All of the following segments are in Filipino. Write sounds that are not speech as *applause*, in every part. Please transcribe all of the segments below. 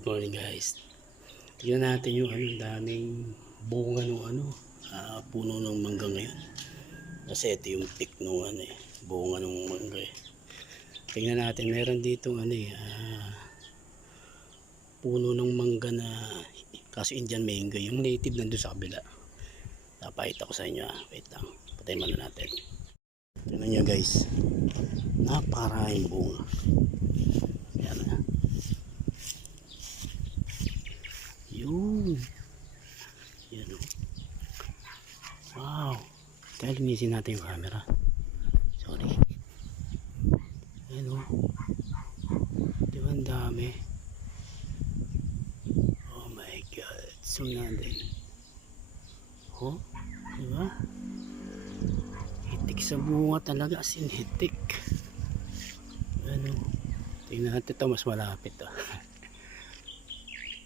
morning guys. Tingnan natin yung ano, daming bunga ng ano, ah, puno ng mangga ngayon. Kasi ito yung pick ng ano eh, bunga ng mangga eh. Tingnan natin, meron dito ano eh, ah, puno ng mangga na kaso Indian mango, yung native nandun sa kabila. Napakita ko sa inyo ah, wait lang, patayin muna natin. Tingnan nyo guys, napakaraming bunga. Yan ah. Yun. Yan o. Wow. Kaya linisin natin yung camera. Sorry. Yan o. Di ba ang dami? Oh my God. Zoom natin. Oh. Di ba? Hitik sa bunga talaga. As in hitik. Ano. Tingnan natin ito. Mas malapit to. *laughs*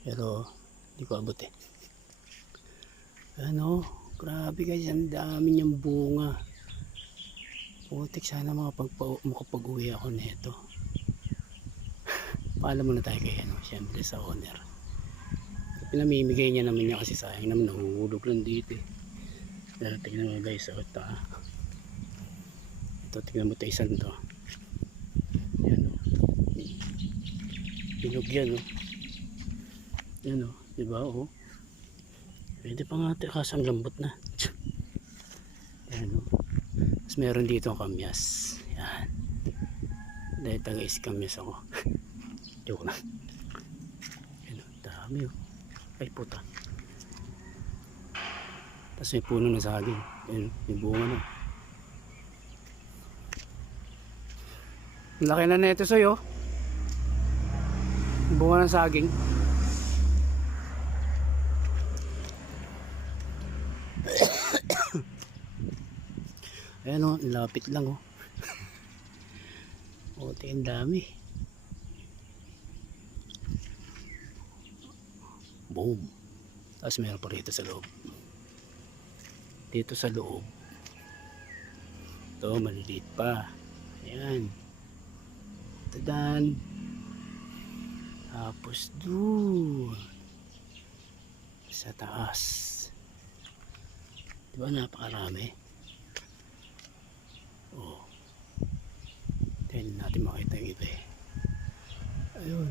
Pero hindi ko abot eh. Ano, grabe guys, ang dami niyang bunga. Putik sana makapag-uwi ako nito. *laughs* Paalam muna tayo kay ano, syempre sa owner. Pinamimigay niya naman niya kasi sayang naman nahuhulog lang dito eh. Pero tingnan mo guys, oh, ito ah. Ito, tingnan mo ito isang to. Yan oh. Hinog yan oh. Yan o, di ba o? Pwede pa nga ito, kaso ang lambot na. *laughs* Yan o. Tapos meron dito ang kamyas. Yan. Dahil taga-is kamyas ako. *laughs* Joke lang. Yan o, dami o. Ay puta. Tapos may puno na saging. Yan, may bunga na. Laki na neto sa'yo. Bunga ng saging. *coughs* Ayan o, lapit lang *laughs* o. O, ang dami. Boom. Tapos meron pa rito sa loob. Dito sa loob. Ito, maliliit pa. Ayan. Tadan. Tapos doon. Sa taas. Diba napakarami? Oh. Tingnan natin makita yung iba eh. Ayun.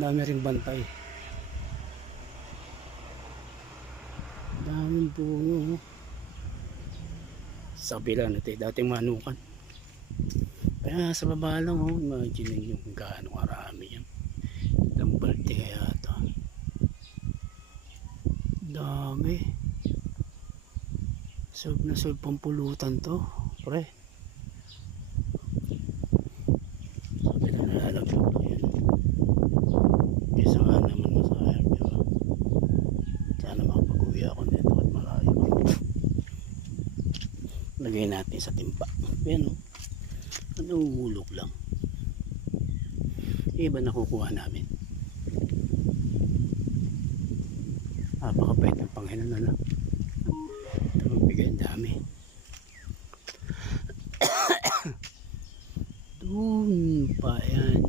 Dami rin bantay. Daming bungo. oh. Sa kabila natin, dating manukan. Kaya sa baba lang, oh, imagine yung gaano karami yan. Ilang balde kaya ito. Dami. Solve na solve pang pulutan to. Pre. Sabi na lang yan. Kesa nga naman di ba? Sana makapag-uwi ako malayo. Lagay natin sa timba. Yan o. Nanuhulog lang. Iba nakukuha namin. Napakapait ng Panginoon na Ito magbigay ang dami. Doon pa yan.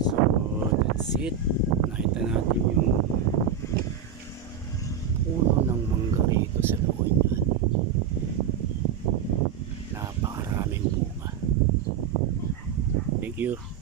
So that's it. Nakita natin yung puno ng mangga rito sa loob niyan. Napakaraming bunga. Thank you.